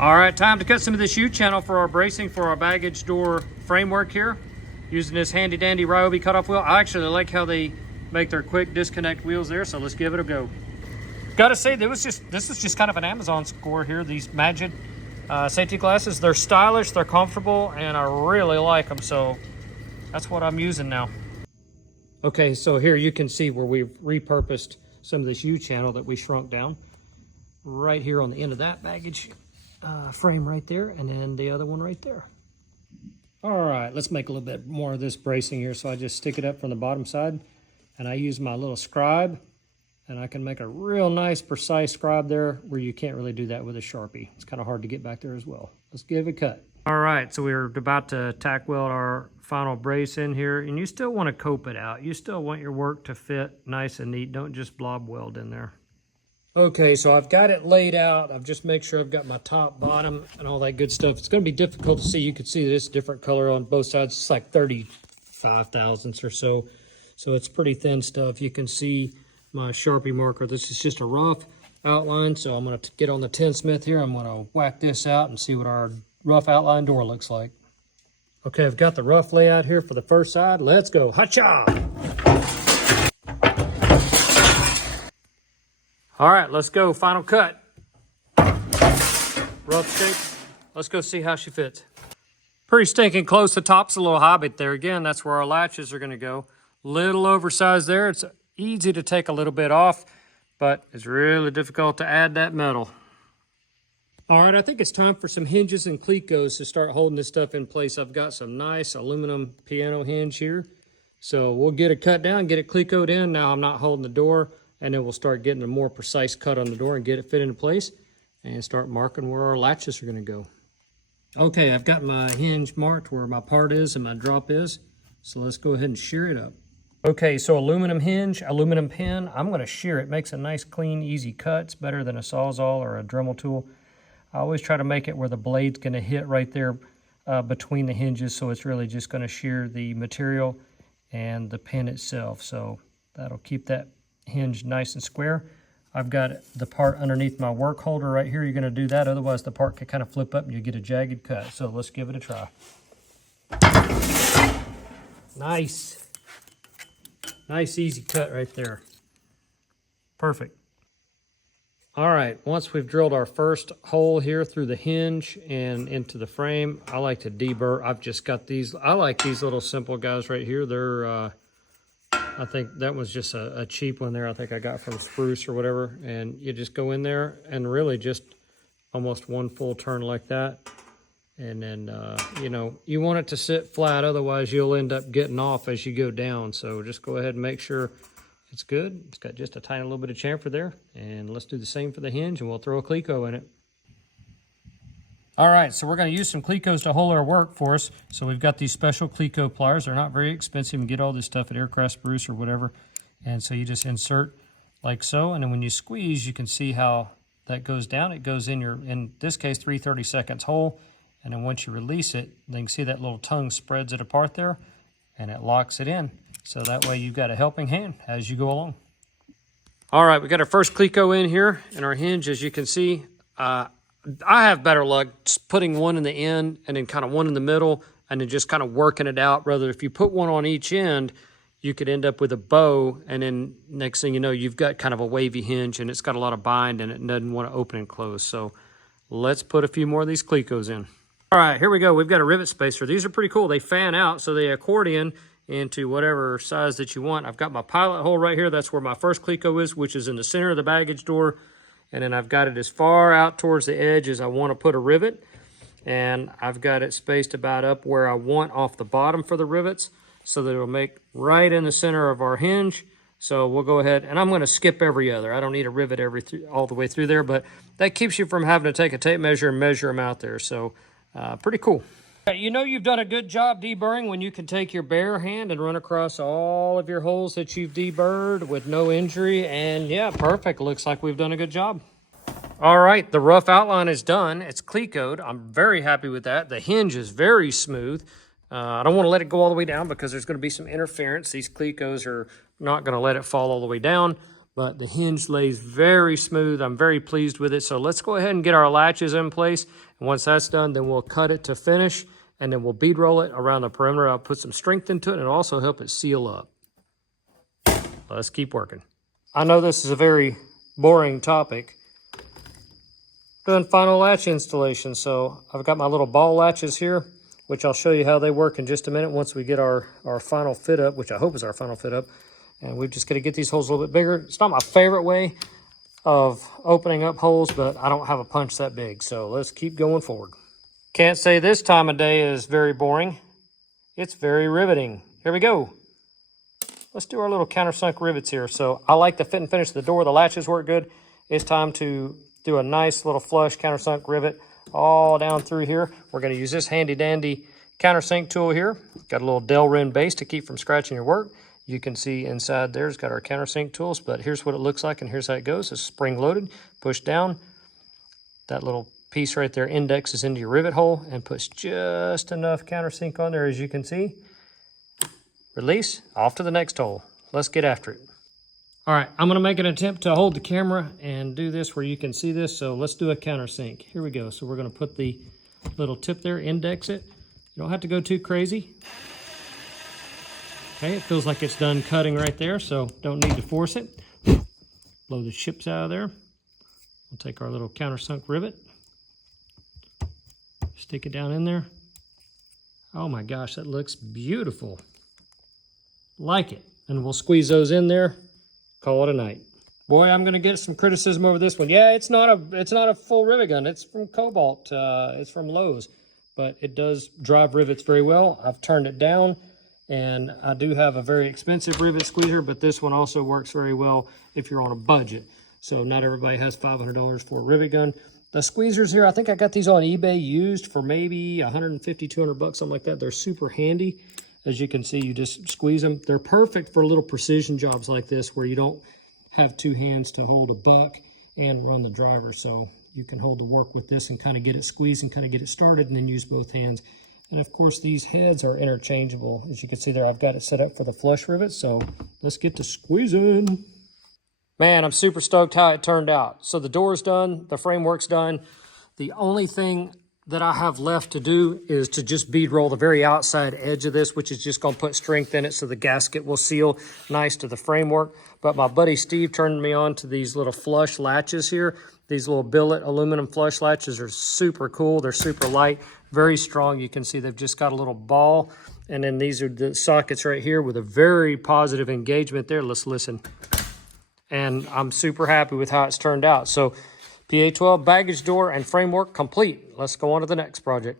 All right, time to cut some of this U-channel for our bracing for our baggage door framework here. Using this handy dandy Ryobi cutoff wheel. I actually like how they make their quick disconnect wheels there, so let's give it a go. Gotta say, this is just kind of an Amazon score here, these Magid safety glasses. They're stylish, they're comfortable, and I really like them, so that's what I'm using now. Okay, so here you can see where we've repurposed some of this U-channel that we shrunk down. Right here on the end of that baggage frame right there, and then the other one right there. All right, let's make a little bit more of this bracing here. So I just stick it up from the bottom side, and I use my little scribe, and I can make a real nice, precise scribe there where you can't really do that with a Sharpie. It's kind of hard to get back there as well. Let's give it a cut. All right, so we're about to tack weld our final brace in here, and you still want to cope it out. You still want your work to fit nice and neat. Don't just blob weld in there. Okay, so I've got it laid out. I've just made sure I've got my top, bottom, and all that good stuff. It's going to be difficult to see. You can see this different color on both sides. It's like 35 thousandths or so. So it's pretty thin stuff. You can see my Sharpie marker. This is just a rough outline. So I'm going to get on the tinsmith here. I'm going to whack this out and see what our rough outline door looks like. Okay, I've got the rough layout here for the first side. Let's go. Ha-cha! All right, let's go. Final cut. Rough shape. Let's go see how she fits. Pretty stinking close. The top's a little high, but there again, that's where our latches are going to go. Little oversized there. It's easy to take a little bit off, but it's really difficult to add that metal. All right, I think it's time for some hinges and clecos to start holding this stuff in place. I've got some nice aluminum piano hinge here. So we'll get it cut down, get it clecoed in. Now I'm not holding the door. And then we'll start getting a more precise cut on the door and get it fit into place and start marking where our latches are going to go. Okay, I've got my hinge marked where my part is and my drop is. So let's go ahead and shear it up. Okay, so aluminum hinge, aluminum pin. I'm going to shear it. Makes a nice, clean, easy cut. It's better than a Sawzall or a Dremel tool. I always try to make it where the blade's going to hit right there between the hinges. So it's really just going to shear the material and the pin itself. So that'll keep that hinge nice and square. I've got the part underneath my work holder right here. You're going to do that, otherwise the part can kind of flip up and you get a jagged cut. So let's give it a try. Nice easy cut right there. Perfect. All right, once we've drilled our first hole here through the hinge and into the frame, I like to deburr. I've just got these, I like these little simple guys right here. They're I think that was just a cheap one there. I think I got from Spruce or whatever. And you just go in there and really just almost one full turn like that. And then, you know, you want it to sit flat. Otherwise, you'll end up getting off as you go down. So just go ahead and make sure it's good. It's got just a tiny little bit of chamfer there. And let's do the same for the hinge and we'll throw a cleco in it. All right, so we're going to use some clecos to hold our work for us. So we've got these special cleco pliers. They're not very expensive. You can get all this stuff at Aircraft Spruce or whatever. And so you just insert like so. And then when you squeeze, you can see how that goes down. It goes in your, in this case, 3/32 hole. And then once you release it, then you can see that little tongue spreads it apart there. And it locks it in. So that way you've got a helping hand as you go along. All right, we got our first cleco in here. And our hinge, as you can see, I have better luck just putting one in the end and then kind of one in the middle and then just kind of working it out. Rather, if you put one on each end, you could end up with a bow, and then next thing you know, you've got kind of a wavy hinge and it's got a lot of bind and it doesn't want to open and close. So let's put a few more of these clecos in. All right, here we go. We've got a rivet spacer. These are pretty cool. They fan out, so they accordion into whatever size that you want. I've got my pilot hole right here. That's where my first cleco is, which is in the center of the baggage door. And then I've got it as far out towards the edge as I want to put a rivet. And I've got it spaced about up where I want off the bottom for the rivets, so that it'll make right in the center of our hinge. So we'll go ahead, and I'm going to skip every other. I don't need a rivet all the way through there, but that keeps you from having to take a tape measure and measure them out there. So pretty cool. You know you've done a good job deburring when you can take your bare hand and run across all of your holes that you've deburred with no injury. And yeah, perfect. Looks like we've done a good job. All right, the rough outline is done. It's clecoed. I'm very happy with that. The hinge is very smooth. I don't want to let it go all the way down because there's going to be some interference. These clecos are not going to let it fall all the way down. but the hinge lays very smooth. I'm very pleased with it. So let's go ahead and get our latches in place. And once that's done, then we'll cut it to finish, and then we'll bead roll it around the perimeter. I'll put some strength into it and it'll also help it seal up. Let's keep working. I know this is a very boring topic. Doing final latch installation. So I've got my little ball latches here, which I'll show you how they work in just a minute once we get our final fit up, which I hope is our final fit up. And we've just got to get these holes a little bit bigger. It's not my favorite way of opening up holes, but I don't have a punch that big. So let's keep going forward. Can't say this time of day is very boring. It's very riveting. Here we go. Let's do our little countersunk rivets here. So I like the fit and finish of the door. The latches work good. It's time to do a nice little flush countersunk rivet all down through here. We're going to use this handy dandy countersink tool here. Got a little Delrin base to keep from scratching your work. You can see inside there's got our countersink tools, but here's what it looks like and here's how it goes. It's spring loaded, push down. That little piece right there indexes into your rivet hole and puts just enough countersink on there, as you can see. Release, off to the next hole. Let's get after it. All right, I'm gonna make an attempt to hold the camera and do this where you can see this. So let's do a countersink. Here we go. So we're gonna put the little tip there, index it. You don't have to go too crazy. Okay, it feels like it's done cutting right there, so don't need to force it. Blow the chips out of there. We'll take our little countersunk rivet. Stick it down in there. Oh my gosh, that looks beautiful. Like it. And we'll squeeze those in there, call it a night. Boy, I'm gonna get some criticism over this one. Yeah, it's not a full rivet gun. It's from Cobalt. It's from Lowe's, but it does drive rivets very well. I've turned it down, and I do have a very expensive rivet squeezer, but this one also works very well if you're on a budget. So not everybody has $500 for a rivet gun. The squeezers here, I think I got these on eBay used for maybe 150, 200 bucks, something like that. They're super handy. As you can see, you just squeeze them. They're perfect for little precision jobs like this where you don't have two hands to hold a buck and run the driver. So you can hold the work with this and kind of get it squeezed and kind of get it started and then use both hands. And of course, these heads are interchangeable. As you can see there, I've got it set up for the flush rivet. So let's get to squeezing. Man, I'm super stoked how it turned out. So the door's done, the framework's done. The only thing that I have left to do is to just bead roll the very outside edge of this, which is just gonna put strength in it so the gasket will seal nice to the framework. But my buddy Steve turned me on to these little flush latches here. These little billet aluminum flush latches are super cool. They're super light, very strong. You can see they've just got a little ball. And then these are the sockets right here with a very positive engagement there. Let's listen. And I'm super happy with how it's turned out. So PA-12 baggage door and framework complete. Let's go on to the next project.